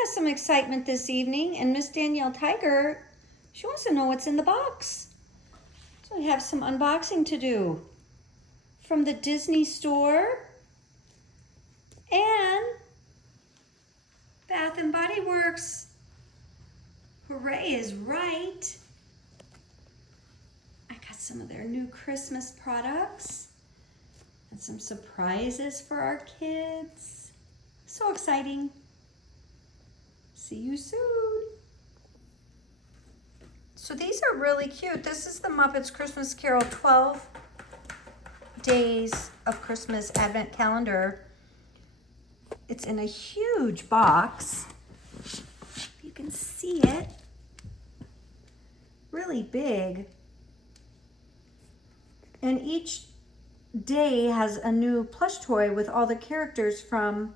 has some excitement this evening, and Miss Danielle Tiger, she wants to know what's in the box. So we have some unboxing to do from the Disney store and Bath and Body Works. Hooray is right. I got some of their new Christmas products and some surprises for our kids. So exciting. See you soon. So these are really cute. This is the Muppets Christmas Carol 12 Days of Christmas Advent Calendar. It's in a huge box. You can see it. Really big. And each day has a new plush toy with all the characters from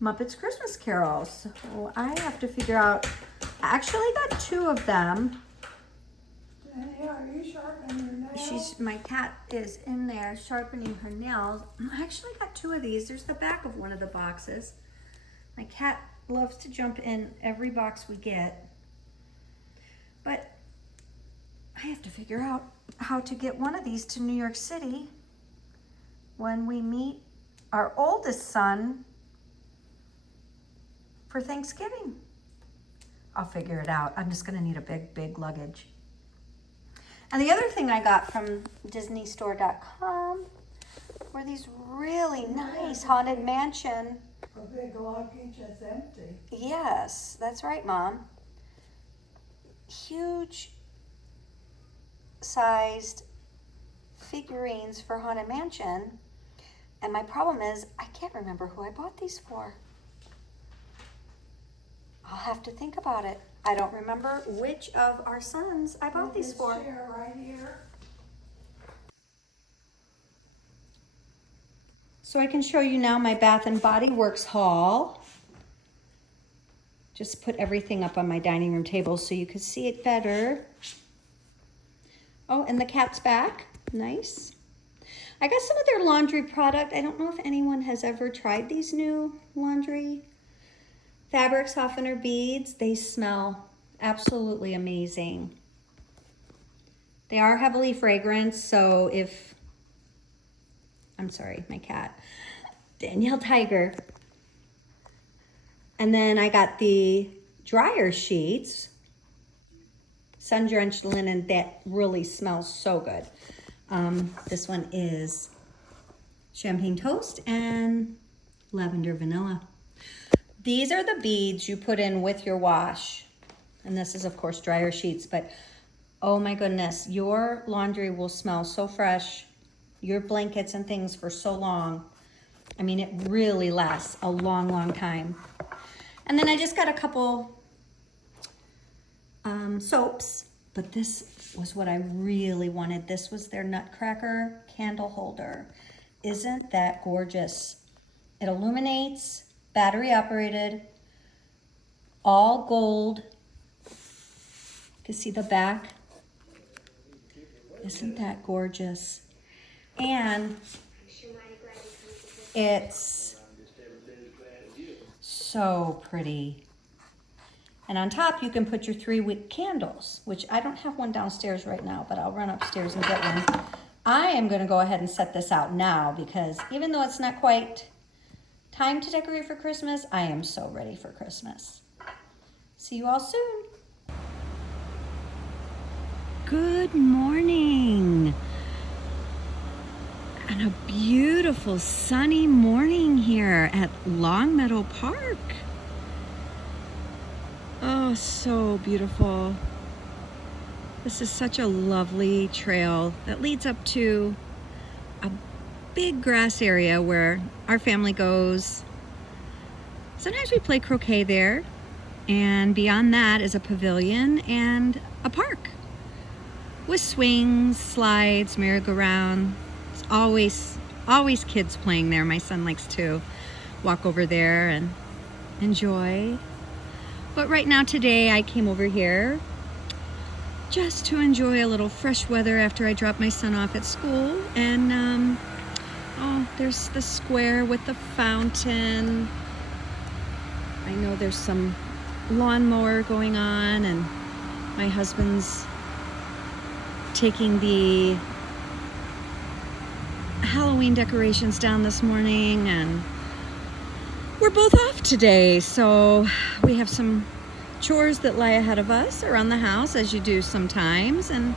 Muppets Christmas Carol. So I have to figure out, I actually got 2 of them. Danielle, are you sharpening your nails? My cat is in there sharpening her nails. I actually got 2 of these. There's the back of one of the boxes. My cat loves to jump in every box we get. But I have to figure out how to get one of these to New York City when we meet our oldest son for Thanksgiving. I'll figure it out. I'm just gonna need a big luggage. And the other thing I got from DisneyStore.com were these really nice Haunted Mansion. A big luggage that's empty. Yes, that's right, Mom. Huge sized figurines for Haunted Mansion. And my problem is, I can't remember who I bought these for. I'll have to think about it. I don't remember which of our sons I bought these for. This chair right here. So I can show you now my Bath and Body Works haul. Just put everything up on my dining room table so you can see it better. Oh, and the cat's back. Nice. I got some of their laundry product. I don't know if anyone has ever tried these new laundry fabric softener beads. They smell absolutely amazing. They are heavily fragranced, so if, I'm sorry, my cat, Danielle Tiger. And then I got the dryer sheets, sun-drenched linen that really smells so good. This one is champagne toast and lavender vanilla. These are the beads you put in with your wash. And this is, of course, dryer sheets, but oh my goodness, your laundry will smell so fresh, your blankets and things for so long. I mean, it really lasts a long time. And then I just got a couple soaps, but this was what I really wanted. This was their Nutcracker candle holder. Isn't that gorgeous? It illuminates, battery operated, all gold. You can see the back. Isn't that gorgeous? And it's so pretty. And on top, you can put your 3-wick candles, which I don't have one downstairs right now, but I'll run upstairs and get one. I am gonna go ahead and set this out now because even though it's not quite time to decorate for Christmas, I am so ready for Christmas. See you all soon. Good morning. And a beautiful sunny morning here at Longmeadow Park. Oh, so beautiful. This is such a lovely trail that leads up to a big grass area where our family goes. Sometimes we play croquet there, and beyond that is a pavilion and a park with swings, slides, merry-go-round. It's always kids playing there. My son likes to walk over there and enjoy. But right now today I came over here just to enjoy a little fresh weather after I dropped my son off at school. And oh, there's the square with the fountain. I know there's some lawnmower going on, and my husband's taking the Halloween decorations down this morning, and we're both off today, so we have some chores that lie ahead of us around the house, as you do sometimes, and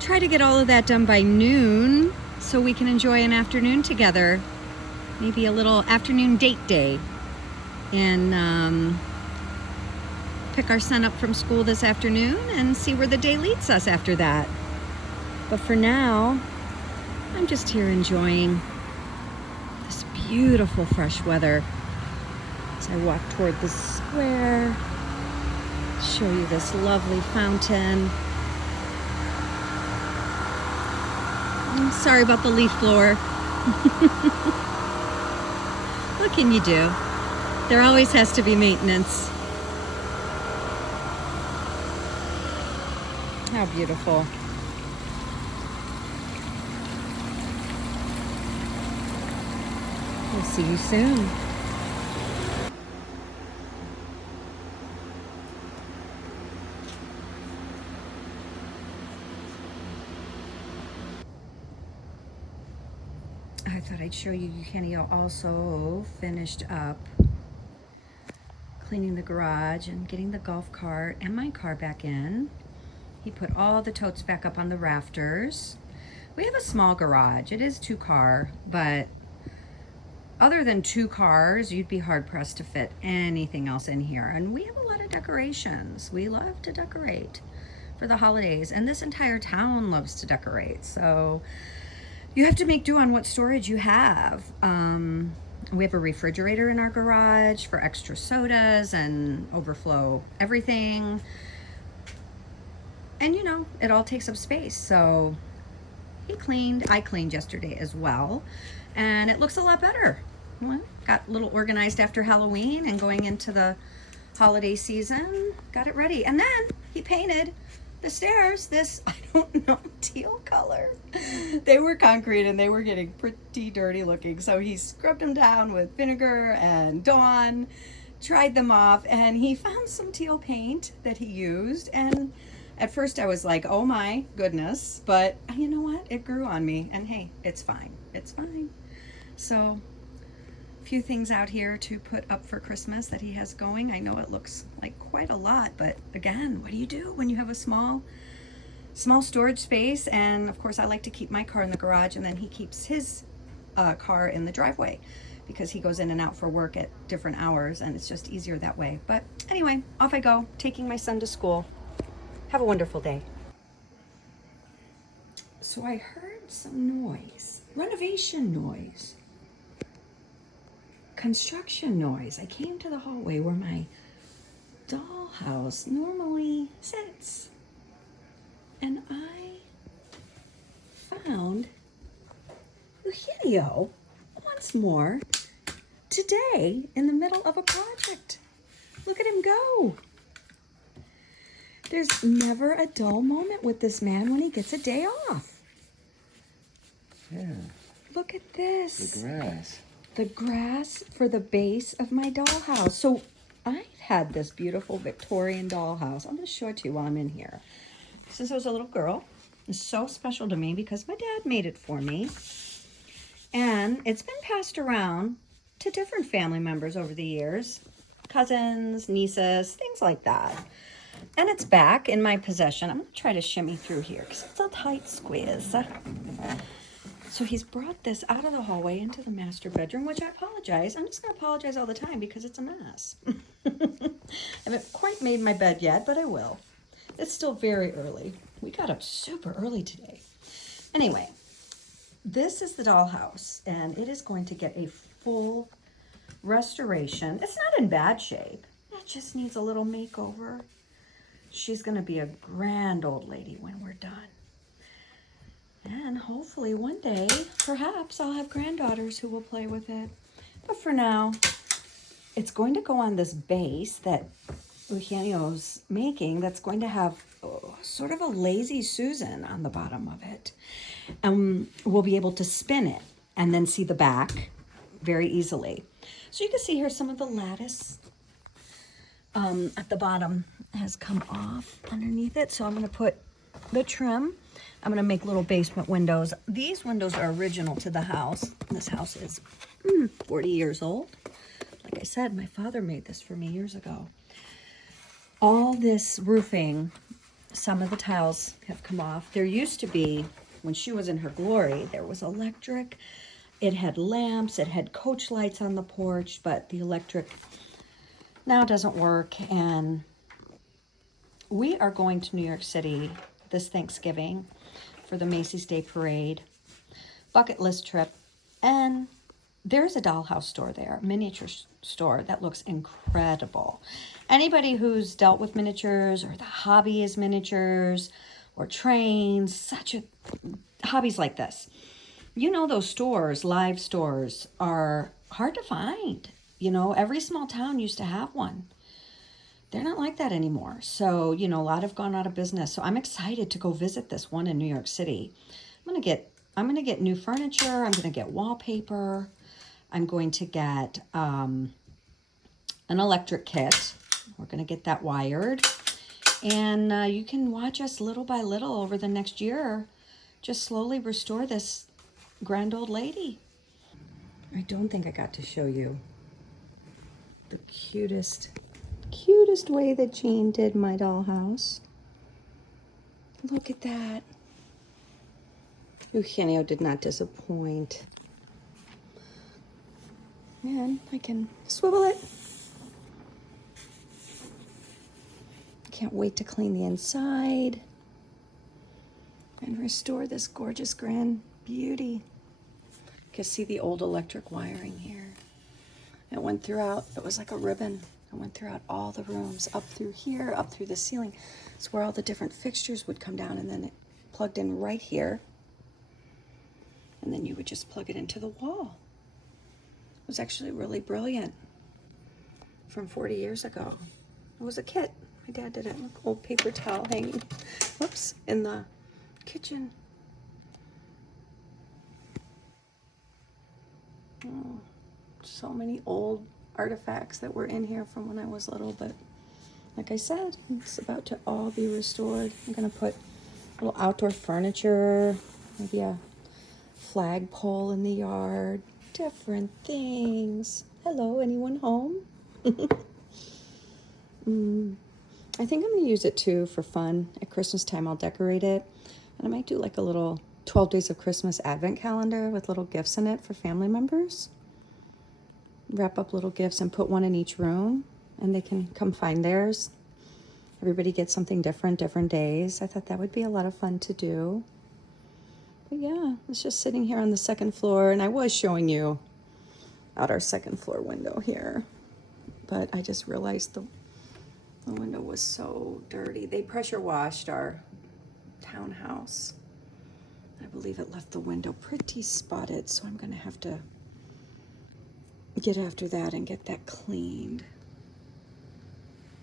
try to get all of that done by noon so we can enjoy an afternoon together. Maybe a little afternoon date day, and pick our son up from school this afternoon and see where the day leads us after that. But for now, I'm just here enjoying this beautiful fresh weather as I walk toward the square, show you this lovely fountain. I'm sorry about the leaf blower. What can you do? There always has to be maintenance. How beautiful. We'll see you soon. I thought I'd show you Eugenio also finished up cleaning the garage and getting the golf cart and my car back in. He put all the totes back up on the rafters. We have a small garage. It is 2-car, but other than 2 cars, you'd be hard pressed to fit anything else in here. And we have a lot of decorations. We love to decorate for the holidays, and this entire town loves to decorate. So you have to make do on what storage you have. We have a refrigerator in our garage for extra sodas and overflow everything. And you know, it all takes up space. So he cleaned, I cleaned yesterday as well. And it looks a lot better. Well, got a little organized after Halloween and going into the holiday season. Got it ready. And then he painted the stairs this, I don't know, teal color. They were concrete and they were getting pretty dirty looking. So he scrubbed them down with vinegar and Dawn, tried them off, and he found some teal paint that he used. And at first I was like, oh my goodness, but you know what? It grew on me, and hey, it's fine. It's fine. So a few things out here to put up for Christmas that he has going. I know it looks like quite a lot, but again, what do you do when you have a small storage space? And of course I like to keep my car in the garage, and then he keeps his car in the driveway because he goes in and out for work at different hours, and it's just easier that way. But anyway, off I go, taking my son to school. Have a wonderful day. So I heard some noise, renovation noise, construction noise. I came to the hallway where my dollhouse normally sits, and I found Eugenio once more today in the middle of a project. Look at him go. There's never a dull moment with this man when he gets a day off. Yeah. Look at this. The grass. The grass for the base of my dollhouse. So I've had this beautiful Victorian dollhouse. I'm going to show it to you while I'm in here. Since I was a little girl, it's so special to me because my dad made it for me. And it's been passed around to different family members over the years. Cousins, nieces, things like that. And it's back in my possession. I'm going to try to shimmy through here because it's a tight squeeze. So he's brought this out of the hallway into the master bedroom, which I apologize. I'm just going to apologize all the time because it's a mess. I haven't quite made my bed yet, but I will. It's still very early. We got up super early today. Anyway, this is the dollhouse, and it is going to get a full restoration. It's not in bad shape. It just needs a little makeover. She's going to be a grand old lady when we're done. And hopefully one day, perhaps I'll have granddaughters who will play with it. But for now, it's going to go on this base that Eugenio's making that's going to have sort of a lazy Susan on the bottom of it. And we'll be able to spin it and then see the back very easily. So you can see here some of the lattice at the bottom has come off underneath it. So I'm gonna put the trim. I'm gonna make little basement windows. These windows are original to the house. This house is 40 years old. Like I said, my father made this for me years ago. All this roofing, some of the tiles have come off. There used to be, when she was in her glory, there was electric. It had lamps, it had coach lights on the porch, but the electric now doesn't work. And we are going to New York City this Thanksgiving for the Macy's Day Parade, bucket list trip, and there's a dollhouse store there, miniature store that looks incredible. Anybody who's dealt with miniatures or the hobby is miniatures or trains, hobbies like this, you know, those stores, live stores, are hard to find. You know, every small town used to have one. They're not like that anymore. So, you know, a lot have gone out of business. So I'm excited to go visit this one in New York City. I'm gonna get new furniture. I'm gonna get wallpaper. I'm going to get an electric kit. We're gonna get that wired. And you can watch us little by little over the next year, just slowly restore this grand old lady. I don't think I got to show you the cutest way that Jean did my dollhouse. Look at that. Eugenio did not disappoint. And I can swivel it. Can't wait to clean the inside and restore this gorgeous grand beauty. You can see the old electric wiring here. It went throughout, it was like a ribbon. It went throughout all the rooms, up through here, up through the ceiling. It's where all the different fixtures would come down, and then it plugged in right here. And then you would just plug it into the wall. It was actually really brilliant from 40 years ago. It was a kit. My dad did it. Look, old paper towel hanging, whoops, in the kitchen. Oh, so many old artifacts that were in here from when I was little, but like I said, it's about to all be restored. I'm gonna put a little outdoor furniture, maybe a flagpole in the yard, different things. Hello, anyone home? I think I'm gonna use it too for fun. At Christmas time, I'll decorate it. And I might do like a little 12 Days of Christmas advent calendar with little gifts in it for family members. Wrap up little gifts and put one in each room, and they can come find theirs. Everybody gets something different days. I thought that would be a lot of fun to do. But yeah, it's just sitting here on the second floor, and I was showing you out our second floor window here, but I just realized the window was so dirty. They pressure washed our townhouse. I believe it left the window pretty spotted, so I'm gonna have to get after that and get that cleaned.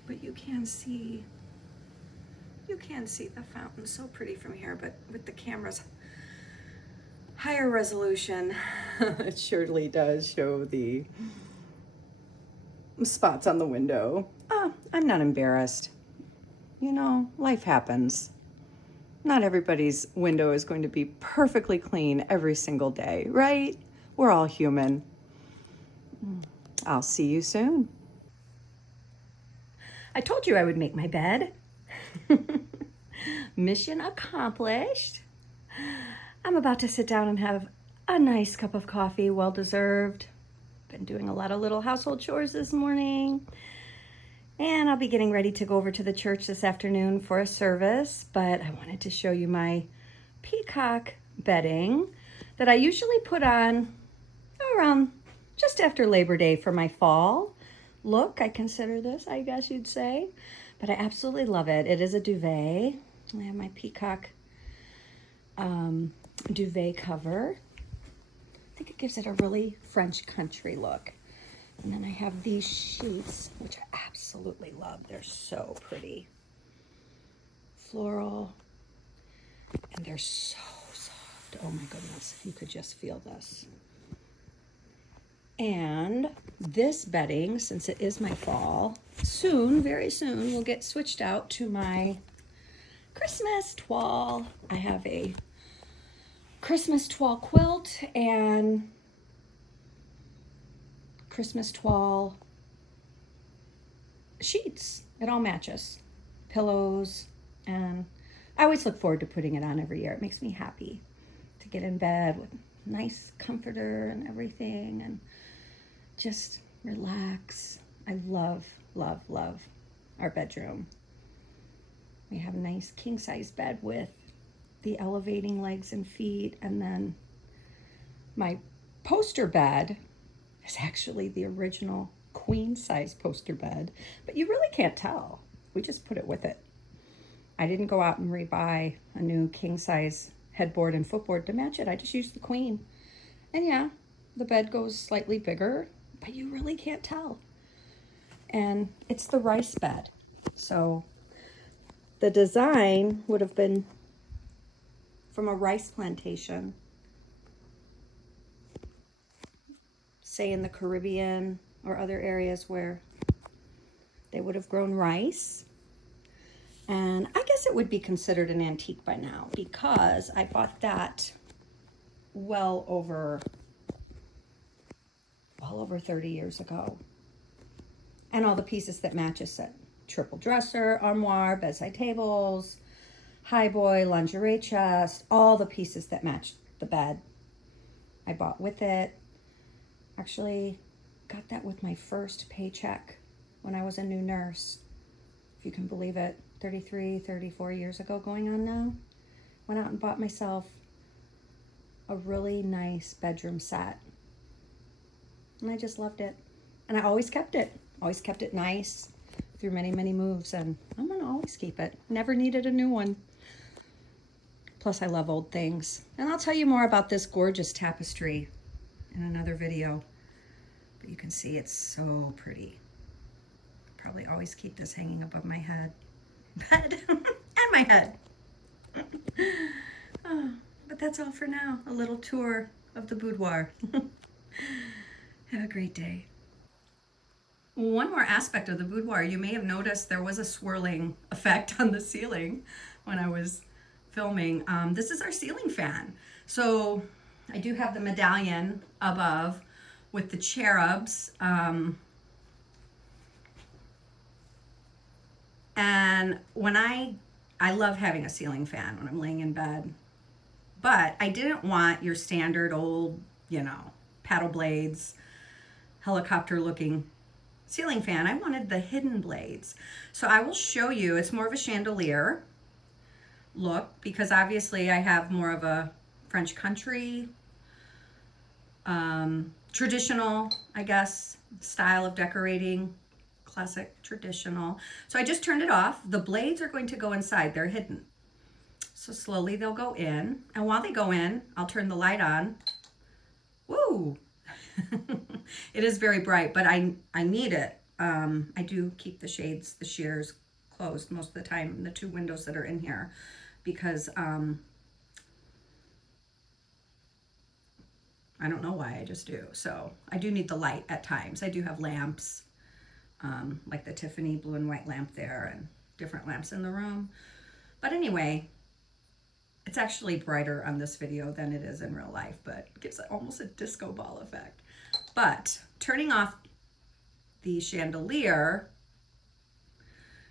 But you can see the fountain so pretty from here, but with the camera's higher resolution, it surely does show the spots on the window. I'm not embarrassed. You know, life happens. Not everybody's window is going to be perfectly clean every single day, right? We're all human. I'll see you soon. I told you I would make my bed. Mission accomplished. I'm about to sit down and have a nice cup of coffee, well deserved. Been doing a lot of little household chores this morning. And I'll be getting ready to go over to the church this afternoon for a service, but I wanted to show you my peacock bedding that I usually put on around just after Labor Day for my fall look. I consider this, I guess you'd say, but I absolutely love it. It is a duvet. I have my peacock duvet cover. I think it gives it a really French country look. And then I have these sheets, which I absolutely love. They're so pretty. Floral. And they're so soft. Oh my goodness, you could just feel this. And this bedding, since it is my fall, soon, very soon, will get switched out to my Christmas toile. I have a Christmas toile quilt and Christmas toile sheets. It all matches. Pillows, and I always look forward to putting it on every year. It makes me happy to get in bed with a nice comforter and everything and just relax. I love, love, love our bedroom. We have a nice king size bed with the elevating legs and feet, and then my poster bed is actually the original queen size poster bed, but you really can't tell. We just put it with it. I didn't go out and rebuy a new king size headboard and footboard to match it. I just used the queen. And yeah, the bed goes slightly bigger, but you really can't tell. And it's the rice bed. So the design would have been from a rice plantation, say in the Caribbean or other areas where they would have grown rice. And I guess it would be considered an antique by now because I bought that well over 30 years ago. And all the pieces that match a set. Triple dresser, armoire, bedside tables, highboy, lingerie chest, all the pieces that match the bed I bought with it. Actually got that with my first paycheck when I was a new nurse, if you can believe it. 34 years ago going on now. Went out and bought myself a really nice bedroom set. And I just loved it. And I always kept it. Always kept it nice through many, many moves. And I'm going to always keep it. Never needed a new one. Plus, I love old things. And I'll tell you more about this gorgeous tapestry in another video. But you can see it's so pretty. Probably always keep this hanging above my head. Bed and my head. Oh, but that's all for now. A little tour of the boudoir. Have a great day. One more aspect of the boudoir. You may have noticed there was a swirling effect on the ceiling when I was filming. This is our ceiling fan. So I do have the medallion above with the cherubs. And when I love having a ceiling fan when I'm laying in bed, but I didn't want your standard old, paddle blades, helicopter looking ceiling fan. I wanted the hidden blades. So I will show you, it's more of a chandelier look because obviously I have more of a French country, traditional, I guess, style of decorating. Classic, traditional. So I just turned it off. The blades are going to go inside. They're hidden. So slowly they'll go in. And while they go in, I'll turn the light on. Woo! It is very bright, but I need it. I do keep the shades, the shears closed most of the time, the two windows that are in here, because I don't know why, I just do. So I do need the light at times. I do have lamps. Like the Tiffany blue and white lamp there and different lamps in the room. But anyway, it's actually brighter on this video than it is in real life, but it gives it almost a disco ball effect. But turning off the chandelier,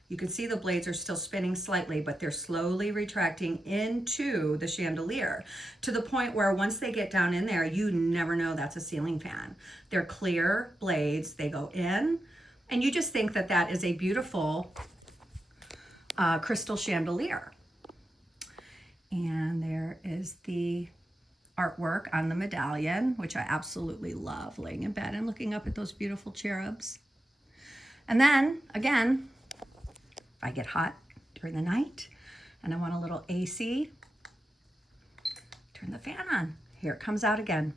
you can see the blades are still spinning slightly, but they're slowly retracting into the chandelier to the point where once they get down in there, you never know that's a ceiling fan. They're clear blades, they go in, and you just think that that is a beautiful crystal chandelier. And there is the artwork on the medallion, which I absolutely love, laying in bed and looking up at those beautiful cherubs. And then, again, if I get hot during the night and I want a little AC, turn the fan on. Here it comes out again.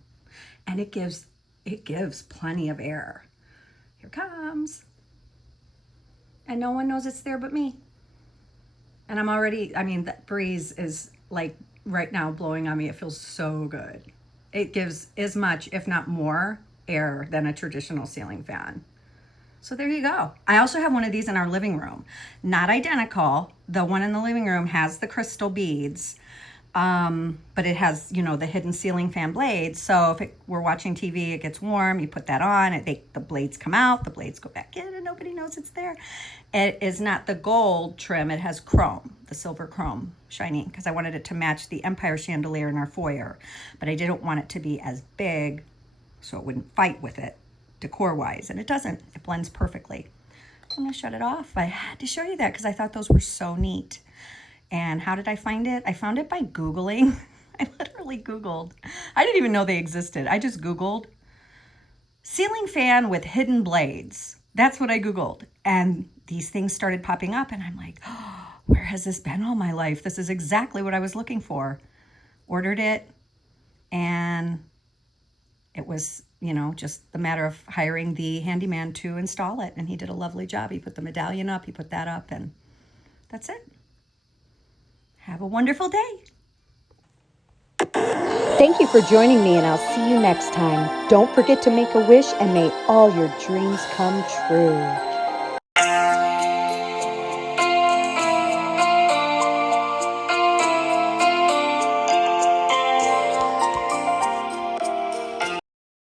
And it gives plenty of air. Here it comes. And no one knows it's there but me. And I'm already, that breeze is like right now blowing on me. It feels so good. It gives as much, if not more, air than a traditional ceiling fan. So there you go. I also have one of these in our living room. Not identical. The one in the living room has the crystal beads, but it has, you know, the hidden ceiling fan blades. So if we're watching TV, it gets warm, you put that on, the blades come out, the blades go back in, and nobody knows it's there. It is not the gold trim. It has chrome, the silver chrome shining, because I wanted it to match the Empire chandelier in our foyer. But I didn't want it to be as big so it wouldn't fight with it decor-wise, and it doesn't. It blends perfectly. I'm gonna shut it off. I had to show you that because I thought those were so neat. And how did I find it? I found it by Googling. I literally Googled. I didn't even know they existed. I just Googled ceiling fan with hidden blades. That's what I Googled. And these things started popping up, and I'm like, oh, where has this been all my life? This is exactly what I was looking for. Ordered it, and it was, you know, just the matter of hiring the handyman to install it. And he did a lovely job. He put the medallion up, he put that up, and that's it. Have a wonderful day. Thank you for joining me, and I'll see you next time. Don't forget to make a wish, and may all your dreams come true.